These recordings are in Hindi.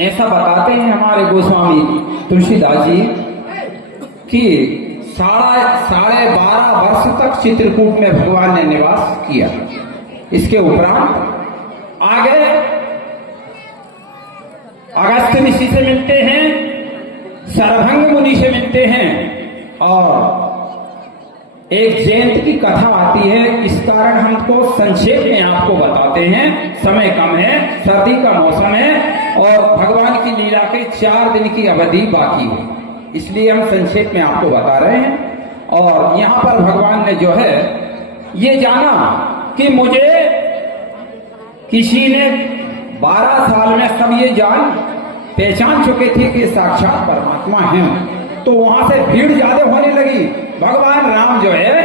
ऐसा बताते हैं हमारे गोस्वामी तुलसीदास जी कि साढ़े 12 वर्ष तक चित्रकूट में भगवान ने निवास किया। इसके उपरांत आगे अगस्त्य ऋषि से मिलते हैं, सरभंग मुनि से मिलते हैं और एक जयंती की कथा आती है। इस कारण हमको संक्षेप में आपको बताते हैं, समय कम है, सर्दी का मौसम है और भगवान की लीला के 4 दिन की अवधि बाकी है, इसलिए हम संक्षेप में आपको बता रहे हैं। और यहाँ पर भगवान ने जो है ये जाना कि मुझे किसी ने 12 साल में सब ये जान पहचान चुके थे कि साक्षात परमात्मा हैं, तो वहां से भीड़ ज्यादा होने लगी। भगवान राम जो है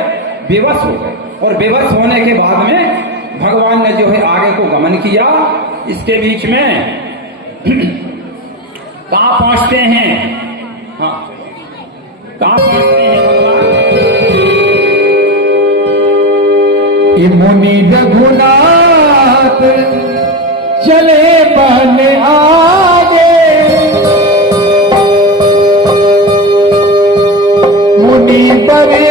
बेबस हो गए और बेबस होने के बाद में भगवान ने जो है आगे को गमन किया। इसके बीच में कहां पहुंचते हैं? हाँ, कहां पहुंचते हैं भगवान? ये मुनि रघुनाथ चले बन आगे, मुनि बड़े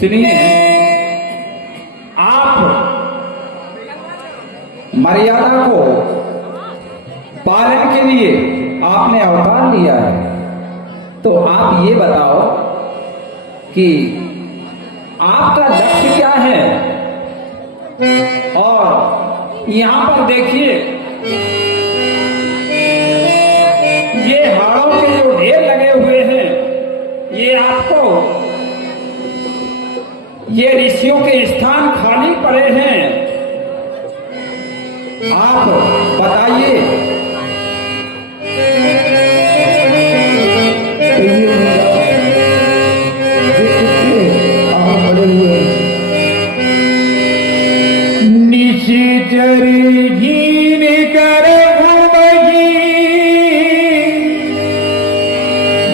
सुनिए, आप मर्यादा को पालन के लिए आपने अवतार लिया है, तो आप ये बताओ कि आपका लक्ष्य क्या है? और यहां पर देखिए ये हाड़ों के जो ढेर लगे हुए हैं, ये आपको ये ऋषियों के स्थान खाली पड़े हैं। आप बताइए, निशिचर हीन कर भुवही,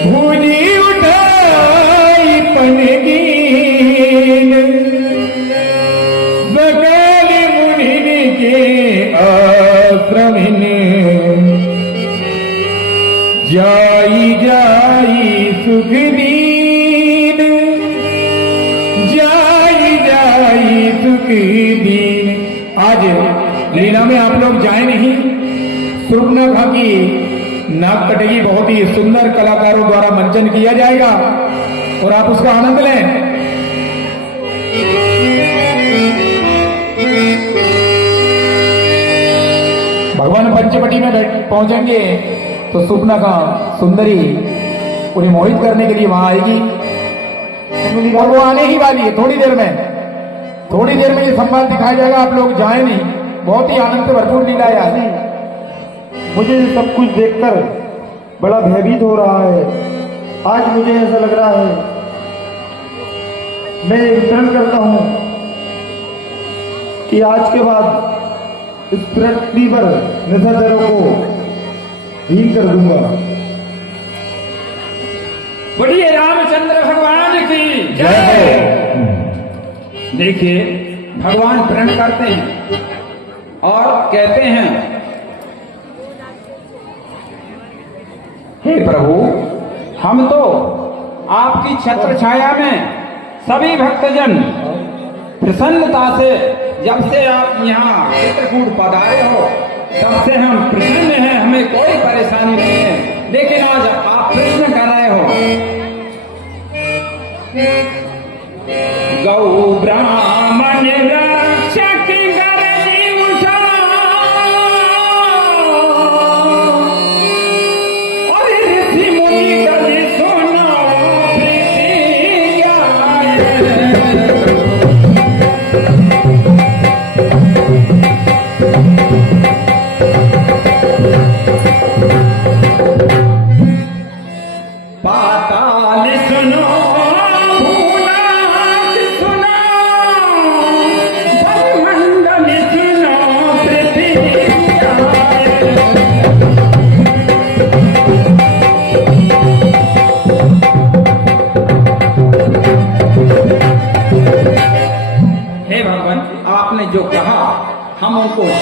भुजी उठाई पनगी, सकल मुनि के आश्रमिन, जाई जाई सुख दीन, जाई जाई सुख दीन। आज लीला में आप लोग जाए नहीं, सुर्पनखा की नाक कटेगी बहुत ही सुंदर कलाकारों द्वारा मंचन किया जाएगा और आप उसका आनंद लें। भगवान पंचवटी में पहुंचेंगे तो सुर्पनखा सुंदरी उन्हें मोहित करने के लिए वहां आएगी और वो आने ही वाली है। थोड़ी देर में ये संवाद दिखाया जाएगा। आप लोग जाए नहीं, बहुत ही आनंद से भरपूर लीला है। मुझे सब कुछ देखकर बड़ा भयभीत हो रहा है। आज मुझे ऐसा लग रहा है, मैं वितरण करता हूं कि आज के बाद इस पृथ्वी पर निशाचरों को हीन कर दूंगा। बोलिए रामचंद्र भगवान की जय। देखिए, भगवान प्रण करते हैं और कहते हैं, हे प्रभु, हम तो आपकी छत्र छाया में सभी भक्तजन प्रसन्नता से, जब से आप यहाँ चित्रकूट पधारे हो तब से हम प्रसन्न हैं, हमें कोई परेशानी नहीं है। लेकिन आज आप प्रश्न कर रहे हो, गौ ब्राह्मण रक्षक गर्जी उठा,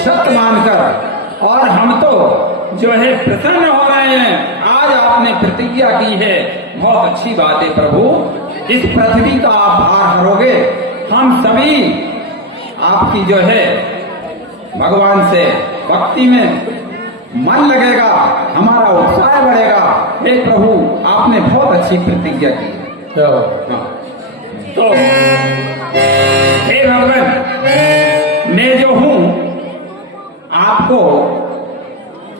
सत्य मानकर और हम तो जो है प्रसन्न हो रहे हैं। आज आपने प्रतिज्ञा की है, बहुत अच्छी बात है प्रभु। इस पृथ्वी का आप भार हरोगे, हम सभी आपकी जो है भगवान से भक्ति में मन लगेगा, हमारा उत्साह बढ़ेगा। हे प्रभु, आपने बहुत अच्छी प्रतिज्ञा की है। हाँ। तो हे भगवान, मैं जो हूं आपको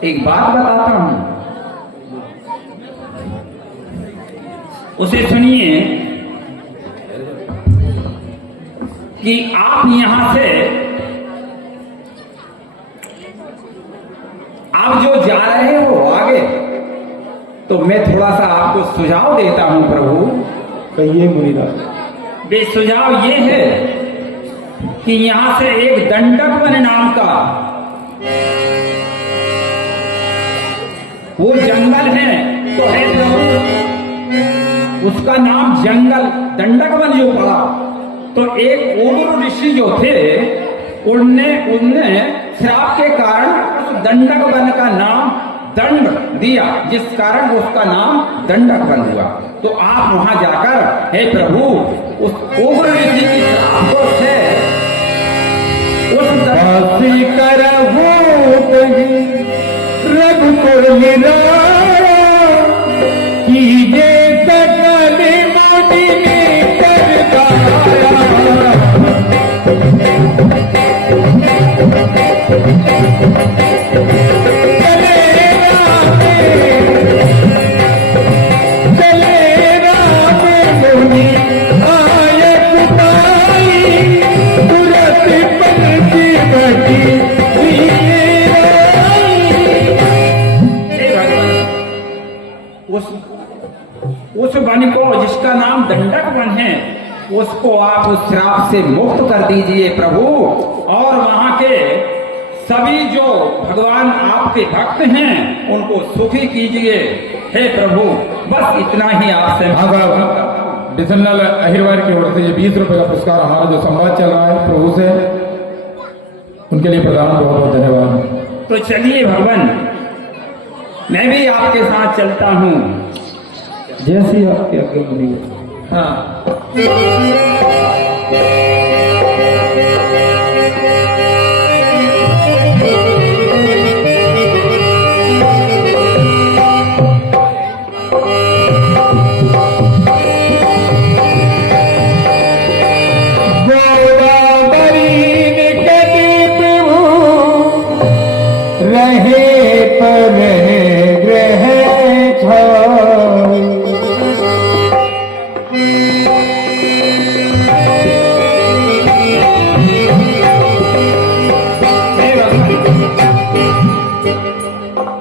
एक बात बताता हूं, उसे सुनिए कि आप यहां से आप जो जा रहे हो आगे, तो मैं थोड़ा सा आपको सुझाव देता हूं प्रभु। कहिए मुनिराज। वे सुझाव ये है कि यहां से एक दंडक वन नाम का वो जंगल है, तो है प्रभु, उसका नाम जंगल दंडक वन जो पड़ा, तो एक ओडुर ऋषि जो थे उनने श्राप के कारण उस दंडक वन का नाम दंड दिया, जिस कारण उसका नाम दंडक वन हुआ। तो आप वहां जाकर हे प्रभु उस उग्र ऋषि की श्राप से उस रघुपुर निराया कीजे सकल मुनि ने कर गाया। उस वन को जिसका नाम दंडक वन है, उसको आप उस श्राप से मुक्त कर दीजिए प्रभु, और वहां के सभी जो भगवान आपके भक्त हैं उनको सुखी कीजिए हे प्रभु। बस इतना ही आपसे। बिसनलाल अहिरवार की ओर से ये 20 रुपए का पुरस्कार, हमारा जो संवाद चल रहा है प्रभु से, उनके लिए प्रधान बहुत बहुत धन्यवाद। तो चलिए भगवान, मैं भी आपके साथ चलता हूँ। जैसी आपके आज्ञा मुनि। हाँ।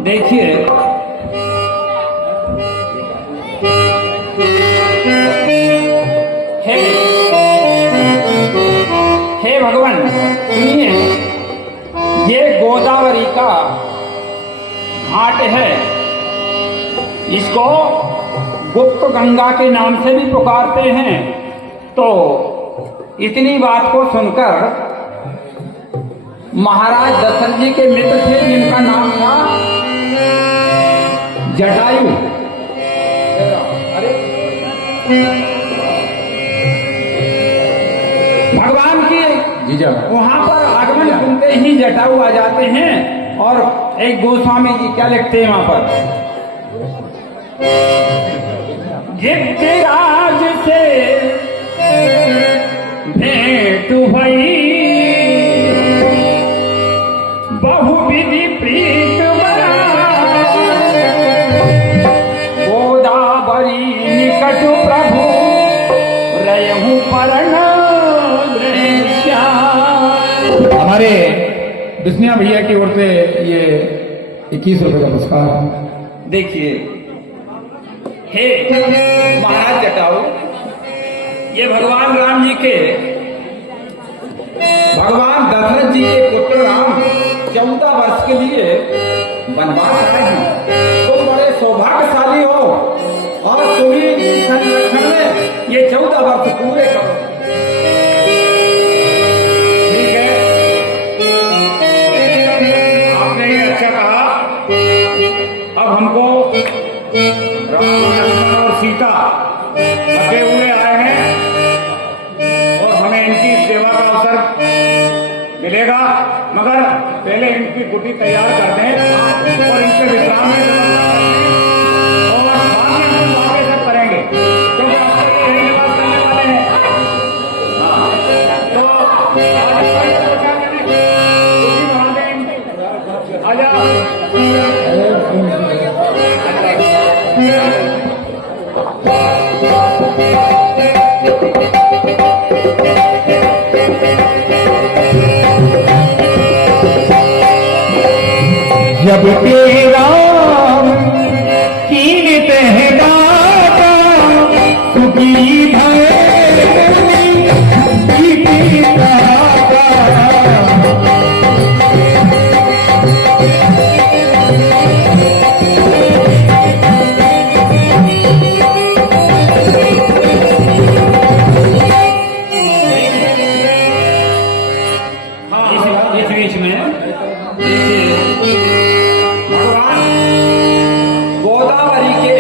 देखिए हे भगवान, सुनिए, ये गोदावरी का घाट है, इसको गुप्त गंगा के नाम से भी पुकारते हैं। तो इतनी बात को सुनकर महाराज दशरथ जी के मित्र थे, जिनका नाम था जटायु। भगवान की वहां पर आगमन सुनते ही जटायु आ जाते हैं, और एक गोस्वामी जी क्या लिखते हैं वहां पर, गिरिराज से भेंट भई बहुविधि प्रीत गोदावरी निकट प्रभु रहूं परण। हमारे बिस्निया भैया की ओर से ये 21 रुपए का पुरस्कार। देखिए हे महाराज जटायु, ये भगवान राम जी के, भगवान दशरथ जी के पुत्र राम 14 वर्ष के लिए वनवास आए हैं। तुम बड़े सौभाग्यशाली हो, और तुम्ही संरक्षण में ये 14 वर्ष पूरे करो। ठीक है, अब हमको राम लक्ष्मण और सीता थके हुए आए हैं और हमें इनकी सेवा का अवसर मिलेगा, मगर पहले इनकी गुटी तैयार कर दें और इनके विश्राम में व्यवस्था करें और बाद में हम आगे से करेंगे, क्योंकि आपको ये यही निवास करने वाले हैं। हाँ, तो जब तेरा कीमत है दाता तुकी इस बीच में देखिए, भगवान गोदावरी के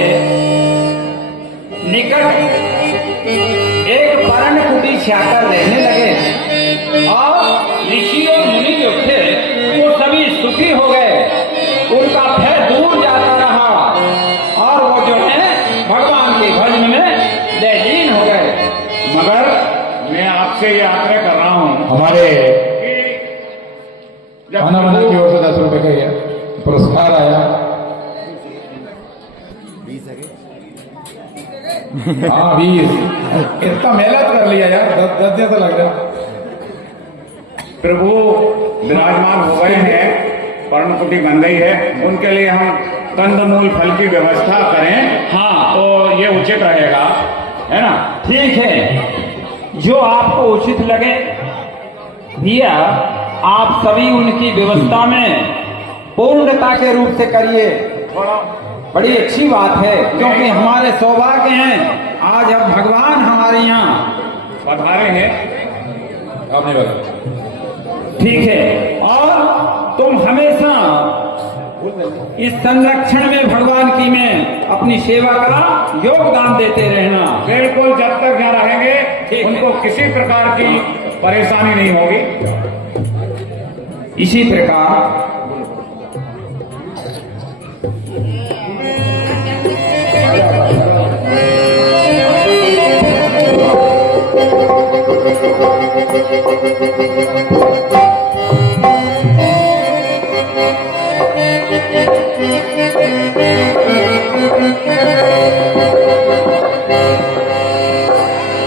निकट एक पर्ण कुटी छाकर रहने लगे और ऋषि और मुनि जो थे वो सभी सुखी हो गए, उनका भय दूर जाता रहा और वो जो है भगवान के भजन में लीन हो गए। मगर मैं आपसे ये आग्रह कर रहा हूं हमारे जब खाना बना की ओर से 10 रुपए का ये पुरस्कार आया। हाँ 20 इतना मेहनत कर लिया यार, 10 दिन तो लग जाए। प्रभु विराजमान हो गए हैं, पर्णकुटी बन गई है, उनके लिए हम कंदमूल फल की व्यवस्था करें, हाँ तो ये उचित रहेगा, है ना? ठीक है, जो आपको उचित लगे भैया, आप सभी उनकी व्यवस्था में पूर्णता के रूप से करिए। बड़ी अच्छी बात है, क्योंकि हमारे सौभाग्य हैं आज अब भगवान हमारे यहाँ पधारे हैं। आप नहीं बता। ठीक है, और तुम हमेशा इस संरक्षण में भगवान की में अपनी सेवा का योगदान देते रहना। बिल्कुल, जब तक यहाँ रहेंगे उनको किसी प्रकार की परेशानी नहीं होगी। इसी प्रकार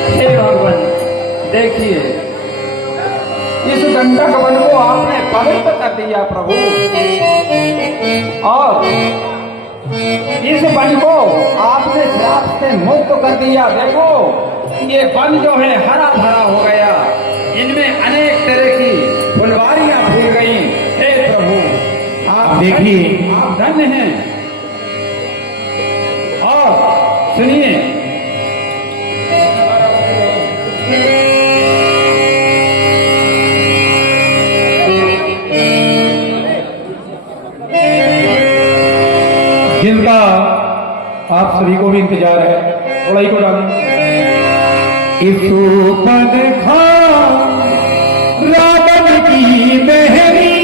हे भगवान, देखिए इस गंडक वन को आपने पवित्र कर दिया प्रभु, और इस वन को आपने श्राप से मुक्त कर दिया। देखो ये वन जो है हरा भरा हो गया, इनमें अनेक तरह की फुलवारियां फूल गई। हे प्रभु आप देखिए, आप धन्य हैं। और सुनिए, जिनका आप सभी को भी इंतजार है, थोड़ा ही को डालें। इस पद रावण की बहनी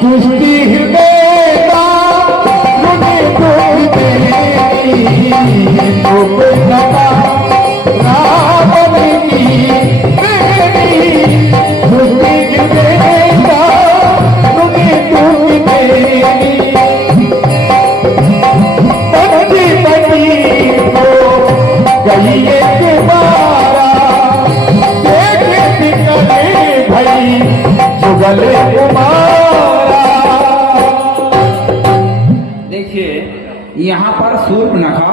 तुझी हृदय का मुझे कोई देनी, रावण की बहनी तुझी हृदय का मुझे कोई देनी, गई एक बारा देख निकले भई जुगल कुमारा। देखिए यहाँ पर शूर्पणखा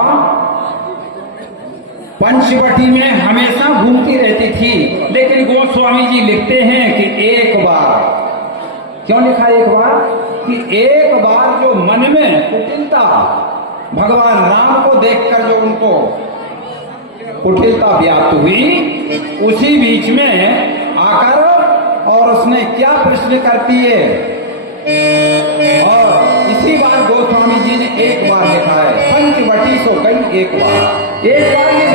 पंचवटी में हमेशा घूमती रहती थी, लेकिन गोस्वामी जी लिखते हैं कि एक बार, क्यों लिखा एक बार? कि एक बार जो मन में कुटिलता, भगवान राम को देखकर जो उनको कुटिलता व्याप्त हुई, उसी बीच में आकर और उसने क्या प्रश्न करती है, और इसी बार गोस्वामी लिखा है पंचवटी सो गई एक बार